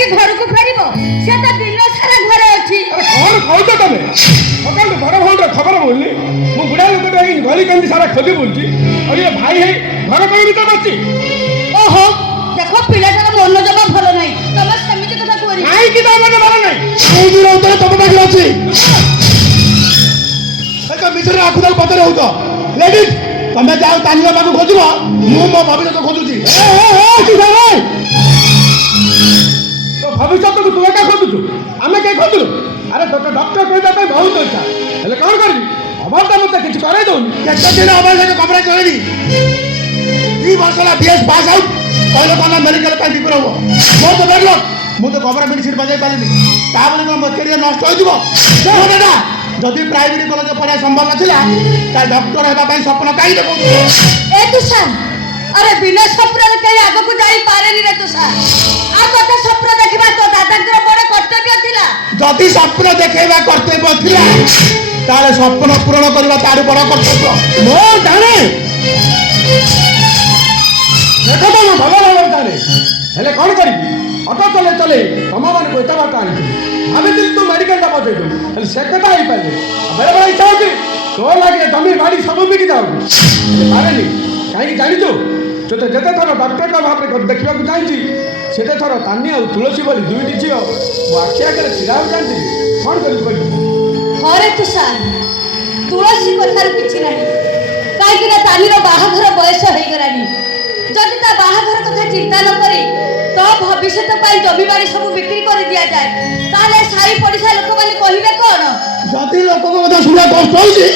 ଯାଇକି ଘରକୁ ଫେରିବ ସେ ତ ଦିନ ସାରା ଘରେ ଅଛି। କଣ କହୁଛ ତମେ? ସକାଳୁ ବଡ ଭାଇର ଖବର ମିଳୁନି। ମୁଁ ବୁଢା ଲୋକଟା ହେଇ ଗଳି କେମିତି ସାରା ଖୋଜି ବୁଲୁଛି ଆଉ ଇଏ ଭାଇ ହେଇ ଘର କଣ ଭିତରେ ବସିଛି। ଓହୋ ଦେଖ ପିଲାଟାର ମନ ଜମା ଭଲ ନାହିଁ। ତମେ ସେମିତି କଥା କୁହନି। କାହିଁକି ତା ମନେ ଭଲ ନାହିଁ? କୋଉଦିନ ଉତ୍ତର ତମ ପାଖରେ ଅଛି। ମିଛରେ ଆଖୁଦାକୁ ପଚାରେ ହଉଛ। ଲେଡିଜ୍ ତମେ ଯାଅ ତାନିଆ ପାଖକୁ ଖୋଜିବ, ମୁଁ ମୋ ଭବିଷ୍ୟତ ଖୋଜୁଛି। ତୋ ଭବିଷ୍ୟତକୁ ତୁ ଏକା ଖୋଜୁଛୁ, ଆମେ କେହି ଖୋଜୁନୁ। ଆରେ ତୋତେ ଡକ୍ଟର କହିବା ପାଇଁ ବହୁତ ଇଚ୍ଛା, ହେଲେ କଣ କରିବି? ଅଭାବଟା ମତେ କିଛି କରେଇ ଦଉନି। କେତେ ଦିନ ହବ ସେ କମରେ ଚଳେଇବି? 2 ବର୍ଷ ହେଲା BS ପାସ୍ ଆଉଟ୍ କହିଲେ କଣ ମେଡିକାଲ ପାଇଁ ବିପୁର ହବ। ମୋ ତ ବେଡ୍ ଲକ୍, ମୁଁ ତ ଗଭର୍ଣ୍ଣମେଣ୍ଟ ସିଟ୍ ପାଇ ପାରିନି। ତାପରେ କଣ ମୋ କ୍ୟାରିୟର ନଷ୍ଟ ହୋଇଯିବ? ଦାଦା ଯଦି ପ୍ରାଇଭେଟ କଲେଜ ପଢ଼ିବା ସମ୍ଭବ ନଥିଲା ତାହେଲେ ଡକ୍ଟର ହେବା ପାଇଁ ସ୍ୱପ୍ନ କାହିଁ ଦେଖୁଛୁ? ଏ ତୁଷାର, ଆରେ ବିନା ସ୍ୱପ୍ନରେ କେହି ଆଗକୁ ଯାଇପାରେନି ରେ ତୁଷାର। ଆଉ ତୋତେ ସ୍ୱପ୍ନ ଦେଖିବା ତୋ ଦାଦାଙ୍କର ବଡ କର୍ତ୍ତବ୍ୟ ଥିଲା। ଯଦି ସ୍ୱପ୍ନ ଦେଖେଇବା କର୍ତ୍ତବ୍ୟ ଥିଲା ତାହେଲେ ସ୍ୱପ୍ନ ପୂରଣ କରିବା ତାର ବଡ଼ କର୍ତ୍ତବ୍ୟ। ମୁଁ ଜାଣେ ଦେଖ ତ ମୁଁ ଭଲ ଭାବରେ ଜାଣେ, ହେଲେ କଣ କରିବି? ଅଟୋ ଚଲେଇ ଚଲେଇ ତମମାନଙ୍କୁ ଏତେ ବାଟ ଆଣିଥିଲି। ଭାବିଥିଲି ତୁ ମେଡିକାଲଟା ବଜେଇ ଦେବୁ, ହେଲେ ସେ କଥା ହେଇପାରିଲି। ବେଳେ ବେଳେ ଇଚ୍ଛା ହଉଛି ତୋ ଲାଗି ଜମି ବାଡ଼ି ସବୁ ବିକି ଯାଉଛି, ପାରେନି। କାହିଁକି ଜାଣିଛୁ? ତୋତେ ଯେତେ ଥର ଡକ୍ଟରଙ୍କ ଭାବରେ ଦେଖିବାକୁ ଚାହିଁଛି ସେତେ ଥର ତାନି ଆଉ ତୁଳସୀ ବୋଲି 2ଟି ଝିଅ ମୋ ଆଖି ଆଗରେ ଛିଡ଼ା ହୋଇଯାନ୍ତି। କଣ କରିବି କହିଲୁ? ହରେ ତୁଷାର, ତୁଳସୀ କଥାରୁ କିଛି ନାହିଁ। କାହିଁକି ନା ତାନିର ବାହାଘର ବୟସ ହେଇଗଲାଣି। ଯଦି ତା ବାହାଘର କଥା ଚିନ୍ତା ନ କରି ତୋ ଭବିଷ୍ୟତ ପାଇଁ ଜମିବାଡ଼ି ସବୁ ବିକ୍ରି କରି ଦିଆଯାଏ ତାହେଲେ ସାହି ପଡ଼ିଶା ଲୋକମାନେ କହିବେ କଣ? ଯଦି ଲୋକଙ୍କ କଥା ଶୁଣିବା କଷ୍ଟ ହଉଛି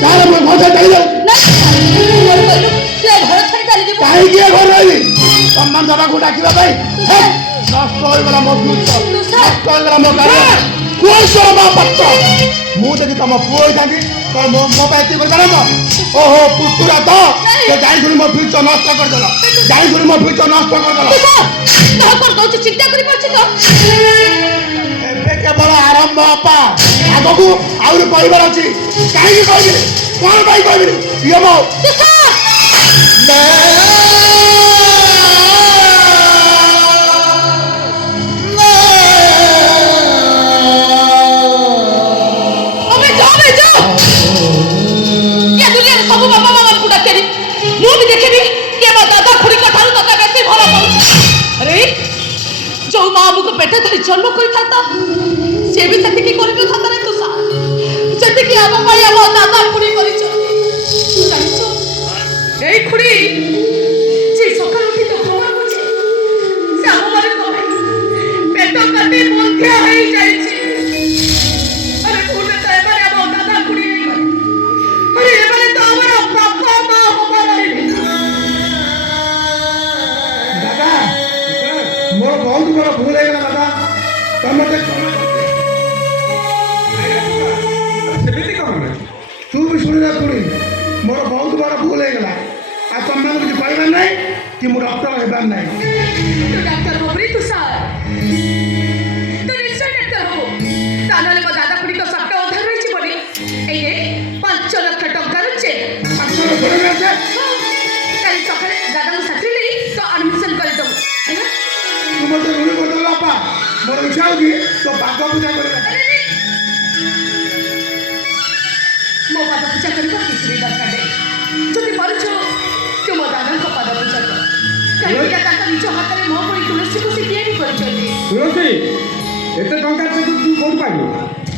ତାହେଲେ ମୋ ଘର ଚାଲିଯାଉ। ଘର ଛାଡ଼ି ଚାଲିଯିବୁ କାହିଁକି ଏ ଘରେ ରହିବି? ସମ୍ମାନ ଦେବାକୁ ଡାକିବା ପାଇଁ ନଷ୍ଟ ହୋଇଗଲା ମୋ ଫ୍ୟୁଚର, ନଷ୍ଟ ହୋଇଗଲା ମୋ କ୍ୟାରିୟର। କୁଶଳ ମୋ ପାତ୍ର। ମୁଁ ଯଦି ତମ ପୁଅ ହେଇଥାନ୍ତି ତାହେଲେ ମୋ ପାଇଁ ଏତିକି କରିପାରନ୍ତ? ଓହୋ ପୁତୁରା ତ ଜାଣିଶୁଣି ମୋ ଫ୍ୟୁଚର ନଷ୍ଟ କରିଦେଲ, ଜାଣିଶୁଣି ମୋ ଫ୍ୟୁଚର ନଷ୍ଟ କରିଦେଲ। ଚିନ୍ତା କରିପାରୁଛି ତ? ଏବେ କେବଳ ଆରମ୍ଭ ଅପା, ଆଗକୁ ଆହୁରି କହିବାର ଅଛି। କାହିଁକି କହିବିନି? କଣ ପାଇଁ କହିବିନି? ଇଏ ମୋ ସବୁ ବାପା ମାମାନଙ୍କୁ ଡାକେନି, ମୁଁ ବି ଦେଖିବି କିଏ ମୋ ଦାଦା ଖୁଡିଙ୍କ ଠାରୁ ତତେ ବେଶୀ ଭଲ ପାଉଛି। ଆରେ ଯୋଉ ମା ଆମକୁ ପେଟ ଧରି ଜନ୍ମ କରିଥାନ୍ତା ସେ ବି ସେତିକି କରିନଥାନ୍ତା ରେ ତୁଷାର, ଯେତିକି ଆମ ପାଇଁ ଆମ ଦାଦା ଖୁଡି କରିଛନ୍ତି। ଜାଣିଛୁ ଏଇ ଖୁଡି ସେ ସକାଳୁ ଉଠି ତ ଖବର ବୁଝେ ସେ ଆମ ମାନଙ୍କ ପାଇଁ ପେଟ କାଟି ବନ୍ଧ୍ୟା ହେଇଯାଇଛି। ଆରେ ଭୁଲରେ ତ ଏମାନେ ଆମ ଦାଦା ଖୁଡି ହେଇଗଲେ। ଆରେ ଏମାନେ ତ ଆମର ବାପା ମା ହବାର ଦାଦା ମୋର ବହୁତ ବଡ଼ ଭୁଲ ହେଇଗଲା ଦାଦା, ତମେ ମତେ କ୍ଷମା କରିଦିଅ। ସେମିତି କଣ? ତୁ ବି ଶୁଣିଲା ଶୁଣି ମୋର ବହୁତ ବଡ଼ ଭୁଲ ହେଇଗଲା। ଆଉ ତମମାନଙ୍କୁ କିଛି କହିବାର ନାହିଁ କି ମୁଁ ଡକ୍ଟର ହେବାର ନାହିଁ। ତୁ ଡାକ୍ତର ହବୁନି ତୁଷାର, ତୁ ନିଶ୍ଚୟ ଡାକ୍ତର ହବୁ। ତା ନହେଲେ ମୋ ଦାଦା ଖୁଡିଙ୍କ ସ୍ୱପ୍ନ ଅଧା ରହିଛି ବୋଲି ଏଇ 5 ଲକ୍ଷ ଟଙ୍କାର ଚେକ୍। କାଲି ସକାଳେ ଦାଦାଙ୍କୁ ସାଥିରେ ନେଇ ତ ଆଡମିସନ କରିଦେବୁ ହେଲା। ତୁ ମତେ ଋଣ କରିଦେଲ ବାପା, ମୋର ଇଚ୍ଛା ହଉଛି ତୋ ବାପ ପୂଜା କରିବା। ମୋ ପାଦ ପୂଜା କରିବା କିଛି ବି ଦରକାର ନାହିଁ। ଯଦି ପାରୁଛୁ ତୁ ମୋ ଦାଦାଙ୍କ ପାଦ ପୂଜା କର, କାହିଁକି ତାଙ୍କ ନିଜ ହାତରେ ମୋ ଭଳି ତୁଳସୀକୁ ସେ ତିଆରି କରିଛନ୍ତି। ତୁଳସୀ ଏତେ ଟଙ୍କା ତୁ କୋଉଠୁ ପାଇଲୁ?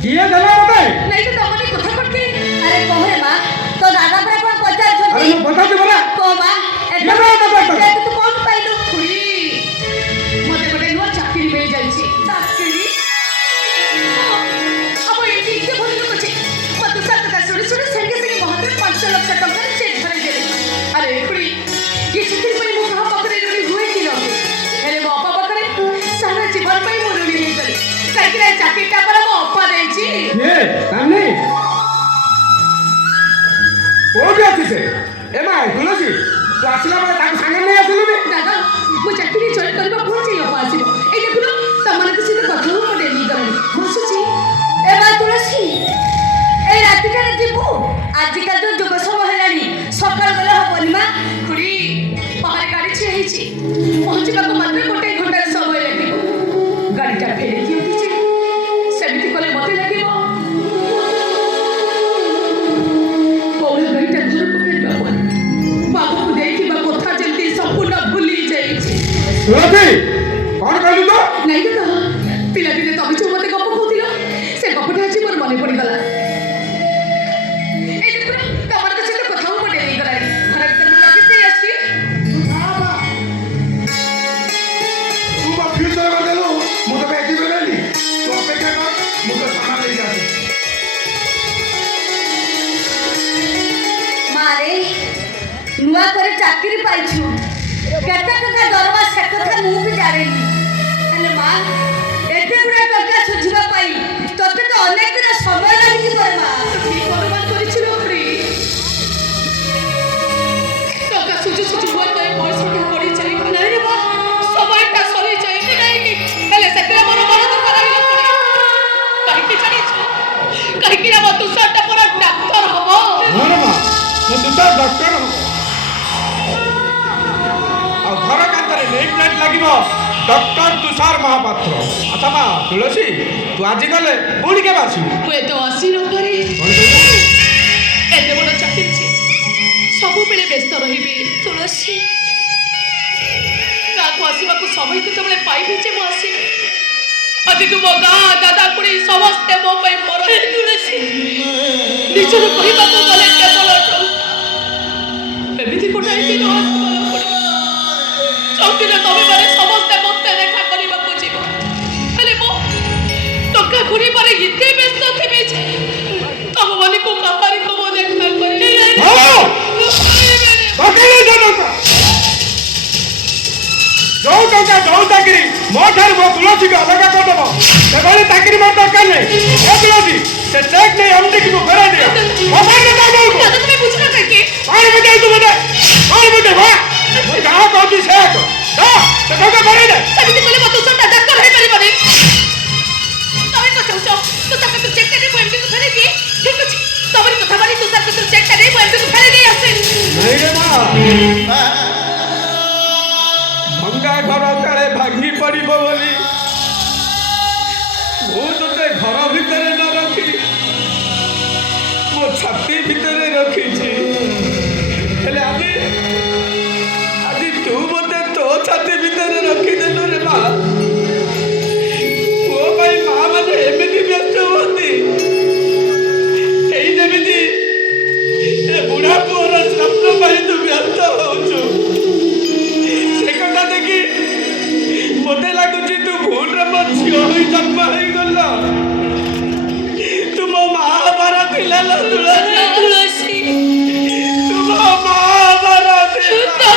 କିଏ ଦେଲା ମତେ? ନାଇଁ ତ ତମେ କଥା করতে। আরে কহে মা তো দাদা পরে কোন পচারছন্তি? আরে ମୁଁ ପଚାରୁଛି ପରା। কো মা କିଏ ଦେଲା ମତେ? ତୁ কোন ପାଇଲୁ? খুড়ি মতে ଗୋଟେ ନୂଆ ଚାକିରି ମିଳି ଯାଇଛି। ଚାକିରି ଆମ ଏଠି ଏତେ ଭଲ ଲୋକ ଅଛି। ମତେ ସାତ କଥା ଶୁଣି ଶୁଣି ସାଙ୍ଗେ ସାଙ୍ଗେ ମୋ ହାତରେ 5 ଲକ୍ଷ ଟଙ୍କାର ଚେକ୍ ଧରେଇ ଦେଲେ। ଆରେ খুড়ি ये ଚାକିରି ପାଇଁ ମୁଁ କାହା ପାଖରେ ଋଣୀ ହୁଏ କି ନ ହୁଏ, ହେଲେ ମୋ ଅପା ପାଖରେ ସାରା ଜୀବନ ପାଇଁ ମୁଁ ଋଣୀ ହେଇଗଲି। କାହିଁକି ନା ଚାକିରିଟା ପରା ମୋ ଅପା ଦେଇଛି। କିଏ? ତାନି କୋଉଠି ଅଛି ସେ? ଏ ମା ତୁଳସୀ ତୁ ଆସିଲା ବେଳେ ତାକୁ ସାଙ୍ଗରେ ନେଇ ଆସିଲୁନି? ଦାଦା ମୁଁ ଚାକିରି ଜଏନ୍ କରିବା ପରେ ଯାଇ ଅପା ଆସିବ। ଏଇ ଦେଖୁନ ତମମାନଙ୍କ ସହିତ ଚାକିରି ପାଇଛୁ କେତେ ଟଙ୍କା ଦରମା ସେ କଥା ମୁଁ ବି ଜାଣିନି ହେଲେ ମା ଏତେ ଗୁଡ଼ା ଟଙ୍କା ସୁଝିବା ପାଇଁ ତତେ ତ ଅନେକ ଦିନ ସମୟ ଲାଗିଯିବ ମା ঠিক অনুমান করেছিল প্রি টাকা সুজু সুজু হতে বয়সটা পড়ি যাই নাই রে মা সময়টা সরে যাই নাই কি হেলে সেটা আমার বড় দুঃখ লাগিল পড়ি কাহিকি জানিছ কাহিকি আমার তুষারটা পড়া ডাক্তার হব ହଁ ରେ ମା ମୁଁ ତୁଷାର ଡକ୍ଟର ହବ ଆଉ ଘର କାନ୍ଥରେ ନେମ୍ ପ୍ଲେଟ୍ ଲାଗିବ ଡକ୍ଟର ତୁଷାର ମହାପାତ୍ର ଆଚ୍ଛା ମା ତୁଳସୀ ତୁ ଆଜି ଗଲେ ପୁଣି କେବେ ଆସିବୁ ମୁଁ ଏତେ ଅସି ନ କରି କ'ଣ କହିଲୁ? ଏତେ ବଡ଼ ଚାକିରି છે ସବୁବେଳେ ବ୍ୟସ୍ତ ରହିବି ତୁଳସୀ ଗାଁକୁ ଆସିବାକୁ ସମୟ କେତେବେଳେ ପାଇବି ଯେ ମୁଁ ଆସିବି ଆଜିଠୁ ମୋ ଗାଁ ଦାଦା କୁଡ଼ି ସମସ୍ତେ ମୋ ପାଇଁ ମୋର ତୁଳସୀ ନିଜର କହିବାକୁ ଗଲେ କେବଳ ଏମିତି ଗୋଟାଏ ଦିନ ଆସିବାକୁ ପଡ଼ିବ ଚୌକିରେ ତମେ ମାନେ ସମସ୍ତେ ମୋତେ ଦେଖା କରିବାକୁ ଯିବ ହେଲେ ମୁଁ ଟଙ୍କା ଘୁରିବାରେ ଏତେ ବ୍ୟସ୍ତ ଥିବି ଯେ ତମମାନଙ୍କୁ କାହାରିକୁ ମୁଁ ଦେଖା କରିବି ପକେଇଲେ ସେ ଟଙ୍କା ଯୋଉ ଟଙ୍କା ଯୋଉ ଚାକିରି ମୋ ଠାରୁ ମୋ ତୁଳସୀକୁ ଅଲଗା କରିଦେବ ସେଭଳି ଚାକିରି ମୋର ଦରକାର ନାହିଁ ଏ ତୁଳସୀ ସେ ଚେକ୍ ନେଇ ଏମତିକୁ ଫେରାଇ ଦିଅ ଦାଦା তুমি ବୁଝୁନ କାହିଁକି କ'ଣ ବୁଝେଇ ତୁ ମୋତେ କ'ଣ ବୁଝେଇ ବା ମୁଁ ଯାହା କହୁଛି ସେ ସେ ଟଙ୍କା ଫେରାଇ ଦେ ସେମିତି କଲେ ମୋ ତୁଷାରଟା ଡାକ୍ତର ହେଇପାରିବନି ତମେ କ'ଣ ଚାହୁଁଛ ତୁଷାର କିନ୍ତୁ ଚେକ୍ ଟା ନେଇ ମୁଁ ଏମତିକୁ ଫେରାଇ ଦିଏ ଠିକ ଅଛି ତମରି କଥା ମାନି ତୁଷାର କିନ୍ତୁ ଚେକ୍ ଟା ନେଇ ମୁଁ ଏମତିକୁ ଫେରାଇ ଦେଇ ଆସେ ନାଇଁ ରେ ମା ଭଙ୍ଗା ଘର କାଳେ ଭାଙ୍ଗି ପଡ଼ିବ ବୋଲି ମୁଁ ତୋତେ ଘର ଭିତରେ ନ ରଖି ମୋ ଛାତି ଭିତରେ ରଖିଛି ହେଲେ ଆଜି ତୁ ମୋତେ ତୋ ଛାତି ଭିତରେ ରଖିଦେଲୁ ରେ ମା ମୋ ପାଇଁ ମା ମାନେ ଏମିତି ବ୍ୟସ୍ତ ହୁଅନ୍ତି ଏଇ ଯେମିତି ଏ ବୁଢ଼ା ପୁଅର ସ୍ୱପ୍ନ ପାଇଁ ତୁ ବ୍ୟସ୍ତ ହଉଛୁ ସେ କଥା ଦେଖି ମୋତେ ଲାଗୁଛି ତୁ ଭୁଲରେ ମୋ ଝିଅ ହୋଇ ଜନ୍ମ ହେଇଗଲ ତୁ ମୋ ମା ହବାର ଥିଲା ଲୋ ତୁଳସୀ ତୁଳସୀ ତୁ ମୋ ମା ହବାର ଥିଲା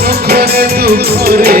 সুখরে দুঃখরে